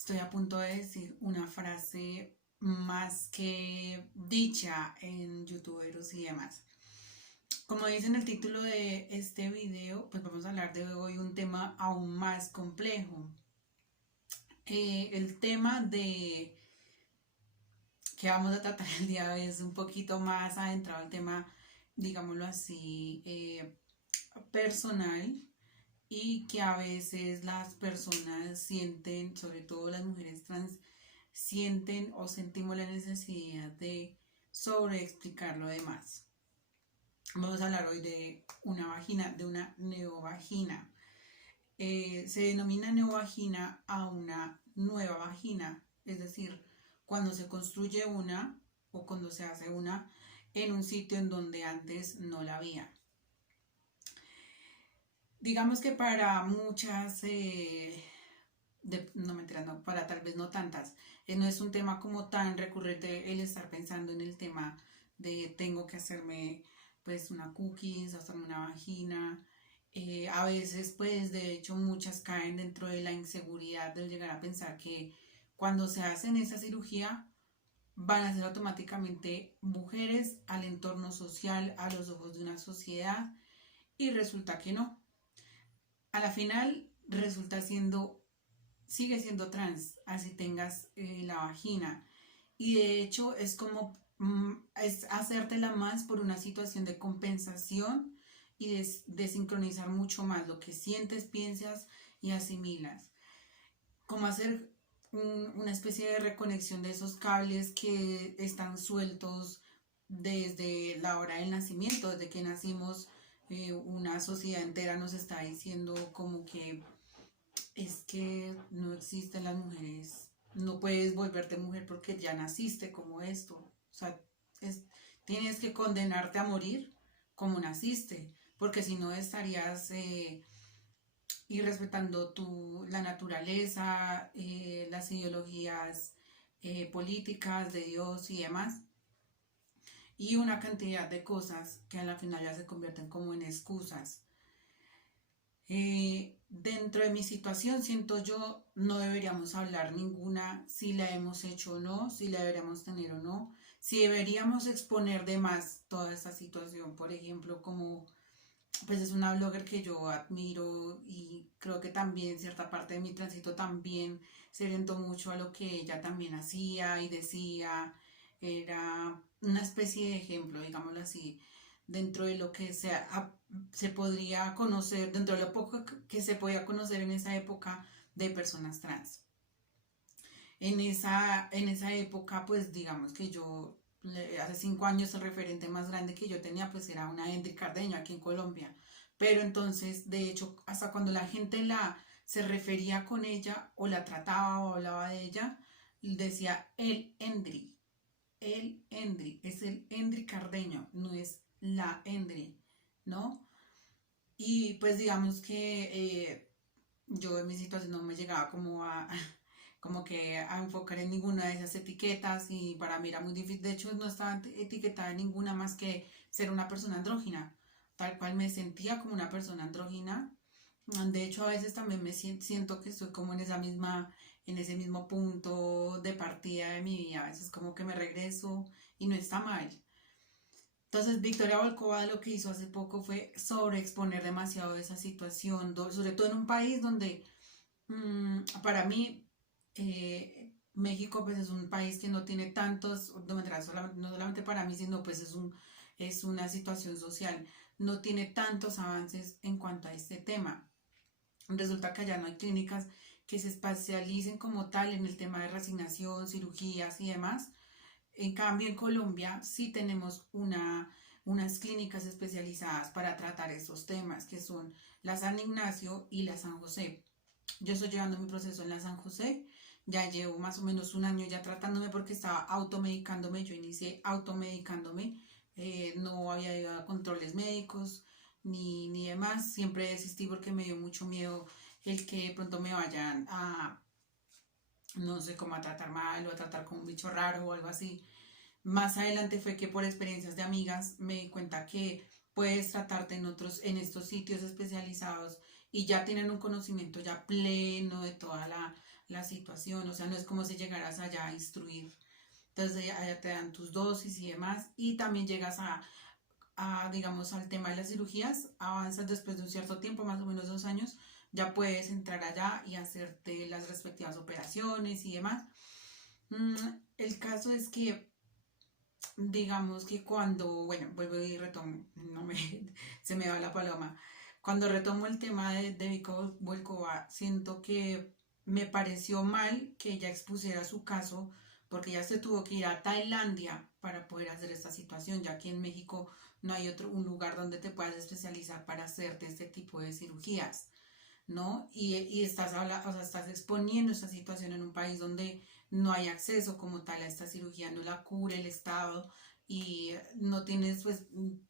Estoy a punto de decir una frase más que dicha en youtuberos y demás. Como dice en el título de este video, pues vamos a hablar de hoy un tema aún más complejo. El tema de que vamos a tratar el día de hoy es un poquito más adentrado al tema, digámoslo así, personal, y que a veces las personas sienten, sobre todo las mujeres trans, sienten o sentimos la necesidad de sobreexplicar lo demás. Vamos a hablar hoy de una vagina, de una neovagina. Se denomina neovagina a una nueva vagina, es decir, cuando se construye una o cuando se hace una en un sitio en donde antes no la había. Digamos que para muchas, no mentiras, no, para tal vez no tantas, no es un tema como tan recurrente el estar pensando en el tema de tengo que hacerme pues una cookies, hacerme una vagina. A veces pues de hecho muchas caen dentro de la inseguridad del llegar a pensar que cuando se hacen esa cirugía van a ser automáticamente mujeres al entorno social, a los ojos de una sociedad, y resulta que no. A la final resulta siendo, sigue siendo trans, así tengas la vagina. Y de hecho es como, es hacértela más por una situación de compensación y de sincronizar mucho más lo que sientes, piensas y asimilas. Como hacer una especie de reconexión de esos cables que están sueltos desde la hora del nacimiento, desde que nacimos. Una sociedad entera nos está diciendo como que es que no existen las mujeres, no puedes volverte mujer porque ya naciste como esto, o sea, es, tienes que condenarte a morir como naciste, porque si no estarías irrespetando la naturaleza, las ideologías políticas de Dios y demás, y una cantidad de cosas que a la final ya se convierten como en excusas. Dentro de mi situación siento yo no deberíamos hablar ninguna si la hemos hecho o no, si la deberíamos tener o no, si deberíamos exponer de más toda esta situación, por ejemplo, como pues es una blogger que yo admiro y creo que también cierta parte de mi tránsito también se orientó mucho a lo que ella también hacía y decía, era una especie de ejemplo, digámoslo así, dentro de lo que se podría conocer, dentro de lo poco que se podía conocer en esa época de personas trans. En esa época, pues digamos que yo, hace 5 años el referente más grande que yo tenía, pues era una Endri Cardeño aquí en Colombia. Pero entonces, de hecho, hasta cuando la gente se refería con ella o la trataba o hablaba de ella, decía el Endri, es el Endri Cardeño, no es la Endri, ¿no? Y pues digamos que yo en mi situación no me llegaba como como que a enfocar en ninguna de esas etiquetas, y para mí era muy difícil. De hecho no estaba etiquetada en ninguna más que ser una persona andrógina, tal cual me sentía como una persona andrógina. De hecho a veces también me siento que estoy como en ese mismo punto de partida de mi vida, a veces como que me regreso y no está mal. Entonces, Victoria Volkova lo que hizo hace poco fue sobreexponer demasiado esa situación, sobre todo en un país donde para mí México pues es un país que no tiene tantos, no solamente para mí, sino pues es una situación social, no tiene tantos avances en cuanto a este tema. Resulta que allá no hay clínicas que se especialicen como tal en el tema de resignación, cirugías y demás. En cambio, en Colombia sí tenemos unas clínicas especializadas para tratar estos temas, que son la San Ignacio y la San José. Yo estoy llevando mi proceso en la San José, ya llevo más o menos un año ya tratándome porque estaba automedicándome, yo inicié automedicándome, no había ido a controles médicos ni demás, siempre desistí porque me dio mucho miedo el que de pronto me vayan no sé, cómo a tratar mal o a tratar como un bicho raro o algo así. Más adelante fue que por experiencias de amigas me di cuenta que puedes tratarte en estos sitios especializados y ya tienen un conocimiento ya pleno de toda la situación, o sea, no es como si llegaras allá a instruir. Entonces allá te dan tus dosis y demás, y también llegas digamos, al tema de las cirugías, avanzas después de un cierto tiempo, más o menos 2 años, ya puedes entrar allá y hacerte las respectivas operaciones y demás. Mm, el caso es que, digamos que cuando, bueno, vuelvo y retomo, no me, se me va la paloma. Cuando retomo el tema de Vika Volkova, siento que me pareció mal que ella expusiera su caso porque ya se tuvo que ir a Tailandia para poder hacer esta situación, ya que en México no hay un lugar donde te puedas especializar para hacerte este tipo de cirugías, ¿no? Y o sea, estás exponiendo esta situación en un país donde no hay acceso como tal a esta cirugía, no la cubre el Estado y no tienes pues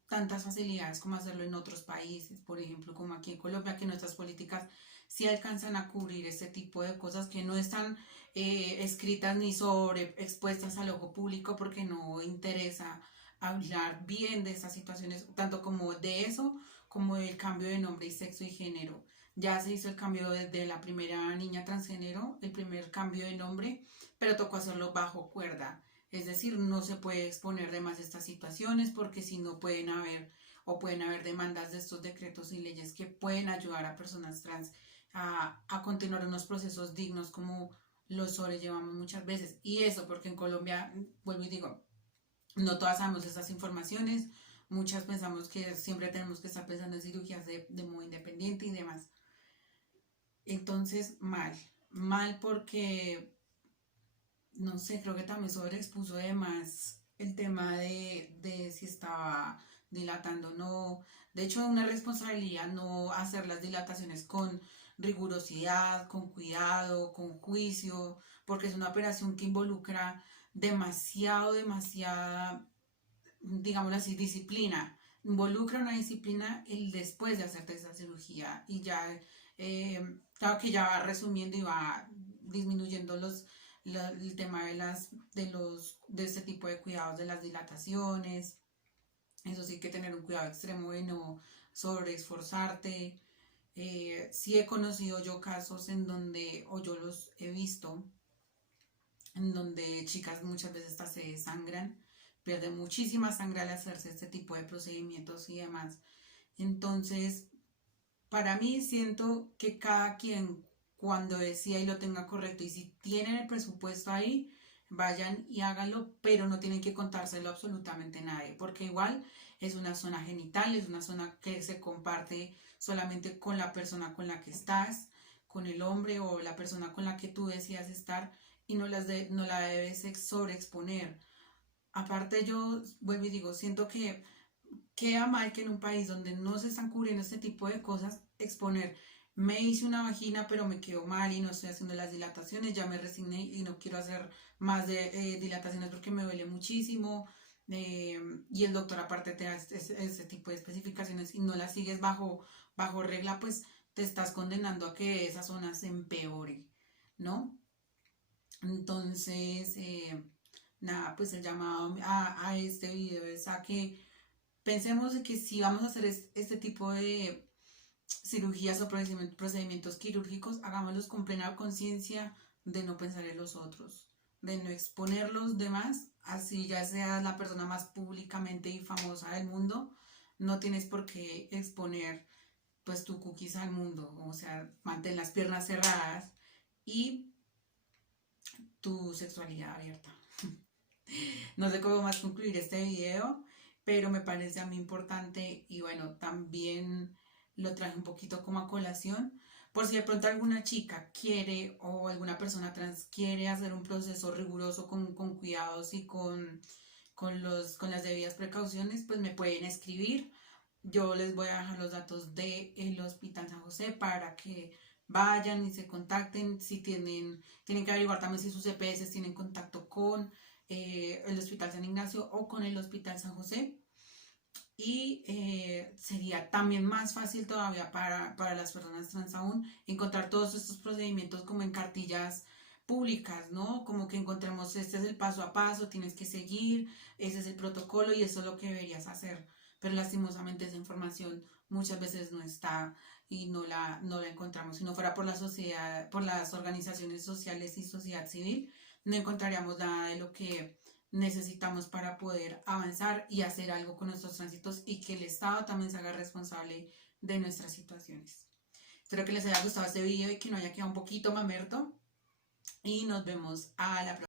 tantas facilidades como hacerlo en otros países, por ejemplo, como aquí en Colombia, que nuestras políticas sí alcanzan a cubrir este tipo de cosas que no están escritas ni sobre expuestas al ojo público porque no interesa hablar bien de estas situaciones, tanto como de eso, como del cambio de nombre y sexo y género. Ya se hizo el cambio desde la primera niña transgénero, el primer cambio de nombre, pero tocó hacerlo bajo cuerda. Es decir, no se puede exponer de más estas situaciones porque si no pueden haber demandas de estos decretos y leyes que pueden ayudar a personas trans a continuar unos procesos dignos como los sobrellevamos muchas veces. Y eso porque en Colombia, vuelvo y digo, no todas sabemos estas informaciones, muchas pensamos que siempre tenemos que estar pensando en cirugías de modo independiente y demás. Entonces, mal porque, no sé, creo que también sobreexpuso además el tema de si estaba dilatando o no. De hecho, una responsabilidad no hacer las dilataciones con rigurosidad, con cuidado, con juicio, porque es una operación que involucra demasiada, digámoslo así, disciplina. Involucra una disciplina el después de hacerte esa cirugía y ya, claro que ya va resumiendo y va disminuyendo el tema de este tipo de cuidados de las dilataciones. Eso sí hay que tener un cuidado extremo de no sobreesforzarte. Sí he conocido yo casos en donde, o yo los he visto, en donde chicas muchas veces hasta se desangran, pierden muchísima sangre al hacerse este tipo de procedimientos y demás. Entonces, para mí siento que cada quien cuando decida y lo tenga correcto y si tienen el presupuesto ahí, vayan y háganlo, pero no tienen que contárselo absolutamente a nadie, porque igual es una zona genital, es una zona que se comparte solamente con la persona con la que estás, con el hombre o la persona con la que tú decidas estar y no la debes sobreexponer. Aparte yo vuelvo y digo, siento que queda mal que en un país donde no se están cubriendo este tipo de cosas, exponer, me hice una vagina pero me quedó mal y no estoy haciendo las dilataciones, ya me resigné y no quiero hacer más de dilataciones porque me duele muchísimo. Y el doctor aparte te da este tipo de especificaciones y no las sigues bajo regla, pues te estás condenando a que esa zona se empeore, ¿no? Entonces, nada, pues el llamado a este video es a que pensemos de que si vamos a hacer este tipo de cirugías o procedimientos quirúrgicos, hagámoslos con plena conciencia de no pensar en los otros, de no exponer los demás, así ya seas la persona más públicamente y famosa del mundo, no tienes por qué exponer pues tu cookies al mundo, o sea, mantén las piernas cerradas y tu sexualidad abierta. No sé cómo más concluir este video, pero me parece a mí importante y bueno, también lo traje un poquito como a colación, por si de pronto alguna chica quiere o alguna persona trans quiere hacer un proceso riguroso con cuidados y con las debidas precauciones, pues me pueden escribir. Yo les voy a dejar los datos del Hospital San José para que vayan y se contacten. Si tienen que averiguar también si sus EPS tienen contacto con el Hospital San Ignacio o con el Hospital San José. Y sería también más fácil todavía para las personas trans aún encontrar todos estos procedimientos como en cartillas públicas, ¿no? Como que encontremos este es el paso a paso, tienes que seguir, ese es el protocolo y eso es lo que deberías hacer. pero lastimosamente esa información muchas veces no está y no la encontramos. Si no fuera por la sociedad, por las organizaciones sociales y sociedad civil, no encontraríamos nada de lo que necesitamos para poder avanzar y hacer algo con nuestros tránsitos y que el Estado también se haga responsable de nuestras situaciones. Espero que les haya gustado este video y que no haya quedado un poquito mamerto y nos vemos a la próxima.